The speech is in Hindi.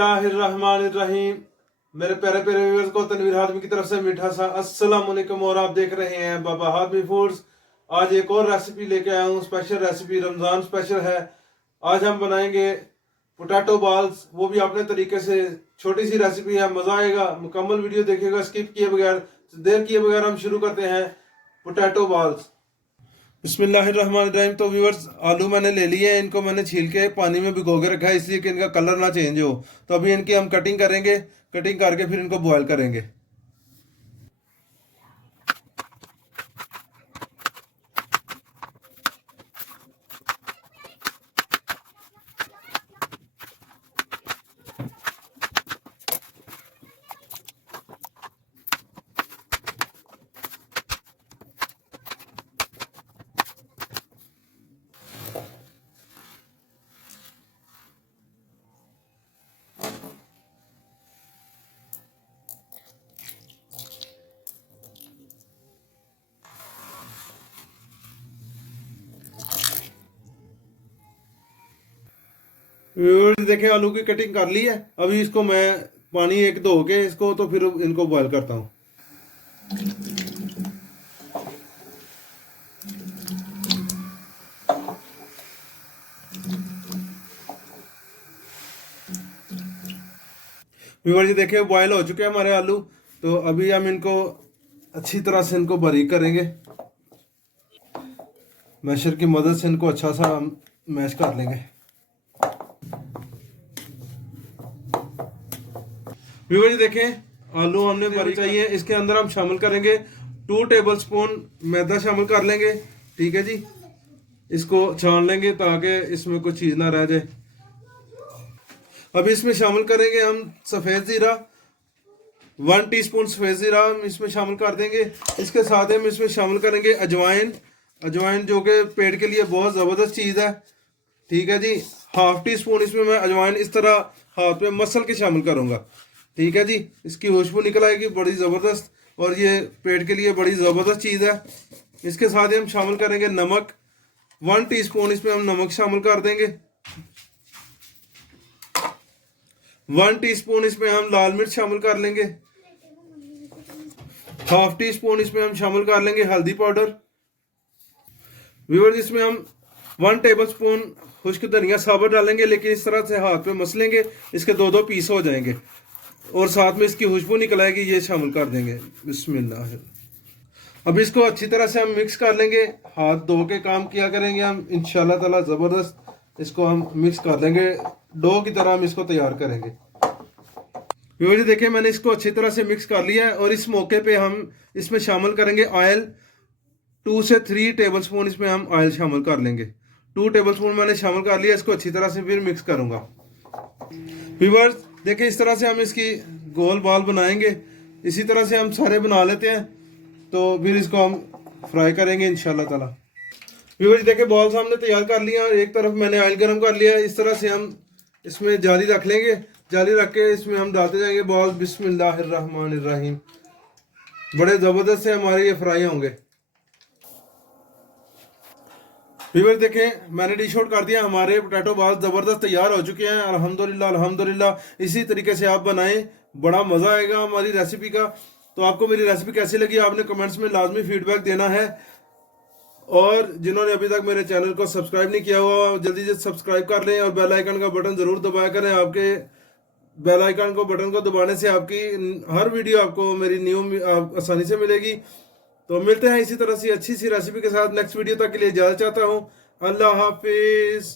बिस्मिल्लाहिर्रहमानिर्रहीम। मेरे प्यारे प्यारे व्यूअर्स को तनवीर हातमी की तरफ से मीठा सा अस्सलाम वालेकुम और आप देख रहे हैं बाबा हातमी फूड्स। आज एक और रेसिपी लेके आया हूँ, स्पेशल रेसिपी, रमज़ान स्पेशल है। आज हम बनाएंगे पोटैटो बॉल्स, वो भी अपने तरीके से। छोटी सी रेसिपी है, मज़ा आएगा। मुकम्मल वीडियो देखिएगा, स्किप किए बगैर। देर किए बगैर हम शुरू करते हैं पोटैटो बॉल्स। बिस्मिल्लाहिर्रहमानिर्रहीम। तो व्यूअर्स, आलू मैंने ले लिए हैं, इनको मैंने छील के पानी में भिगो के रखा है इसलिए कि इनका कलर ना चेंज हो। तो अभी इनकी हम कटिंग करेंगे, कटिंग करके फिर इनको बॉयल करेंगे। व्यूअर्स देखें, आलू की कटिंग कर ली है। अभी इसको मैं पानी एक धो के इसको, तो फिर इनको बॉयल करता हूँ। व्यूअर्स जी देखें, बॉयल हो चुके हैं हमारे आलू। तो अभी हम इनको अच्छी तरह से इनको बारीक करेंगे। मैशर की मदद से इनको अच्छा सा मैश कर लेंगे। व्यूअर्स देखें, आलू हमने बारीक चाहिए। इसके अंदर हम शामिल करेंगे 2 टेबलस्पून मैदा शामिल कर लेंगे। ठीक है जी, इसको छान लेंगे ताकि इसमें कोई चीज़ ना रह जाए। अब इसमें शामिल करेंगे हम सफ़ेद ज़ीरा, 1 टीस्पून सफ़ेद ज़ीरा हम इसमें शामिल कर देंगे। इसके साथ हम इसमें शामिल करेंगे अजवाइन, अजवाइन जो कि पेट के लिए बहुत ज़बरदस्त चीज़ है। ठीक है जी, 1/2 टीस्पून इसमें मैं अजवाइन इस तरह हाथ पे मसल के शामिल करूँगा। ठीक है जी, इसकी खुशबू निकल आएगी बड़ी ज़बरदस्त, और ये पेट के लिए बड़ी ज़बरदस्त चीज़ है। इसके साथ ही हम शामिल करेंगे नमक, 1 टीस्पून इसमें हम नमक शामिल कर देंगे। 1 टीस्पून इसमें हम लाल मिर्च शामिल कर लेंगे। 1/2 टीस्पून इसमें हम शामिल कर लेंगे हल्दी पाउडर। व्यूअर्स, इसमें हम 1 टेबलस्पून खुश्क धनिया साबुत डालेंगे, लेकिन इस तरह से हाथ पे मसलेंगे, इसके 2-2 पीस हो जाएंगे और साथ में इसकी खुशबू निकल आएगी, ये शामिल कर देंगे। बिस्मिल्लाह। अब इसको अच्छी तरह से हम मिक्स कर लेंगे। हाथ धो के काम किया करेंगे हम, इंशाल्लाह ताला ज़बरदस्त इसको हम मिक्स कर लेंगे। डो की तरह हम इसको तैयार करेंगे। व्यूअर्स देखिए, मैंने इसको अच्छी तरह से मिक्स कर लिया है और इस मौके पे हम इसमें शामिल करेंगे ऑयल। 2 से 3 टेबलस्पून इसमें हम ऑयल शामिल कर लेंगे। 2 टेबलस्पून मैंने शामिल कर लिया। इसको अच्छी तरह से फिर मिक्स करूंगा। व्यूअर्स देखिए, इस तरह से हम इसकी गोल बॉल बनाएंगे। इसी तरह से हम सारे बना लेते हैं, तो फिर इसको हम फ्राई करेंगे इंशाल्लाह ताला। व्यूअर्स देखिए, बॉल्स हमने तैयार कर लिया और एक तरफ मैंने ऑयल गर्म कर लिया है। इस तरह से हम इसमें जाली रख लेंगे। जाली रख के इसमें हम डालते जाएंगे बॉल्स। बिस्मिल्लाहिर्रहमानिर्रहीम। बड़े ज़बरदस्त से हमारे ये फ्राई होंगे। व्यूअर्स देखें, मैंने डिश आउट कर दिया। हमारे पोटैटो बॉल्स ज़बरदस्त तैयार हो चुके हैं। अल्हम्दुलिल्लाह अल्हम्दुलिल्लाह। इसी तरीके से आप बनाएं, बड़ा मज़ा आएगा हमारी रेसिपी का। तो आपको मेरी रेसिपी कैसी लगी, आपने कमेंट्स में लाजमी फीडबैक देना है। और जिन्होंने अभी तक मेरे चैनल को सब्सक्राइब नहीं किया हुआ, जल्दी से सब्सक्राइब कर लें और बेल आइकन का बटन ज़रूर दबाया करें। आपके बेल आइकन को बटन को दबाने से आपकी हर वीडियो आपको मेरी न्यू आसानी से मिलेगी। तो मिलते हैं इसी तरह से अच्छी सी रेसिपी के साथ नेक्स्ट वीडियो तक के लिए इजाज़त चाहता हूँ। अल्लाह हाफिज़।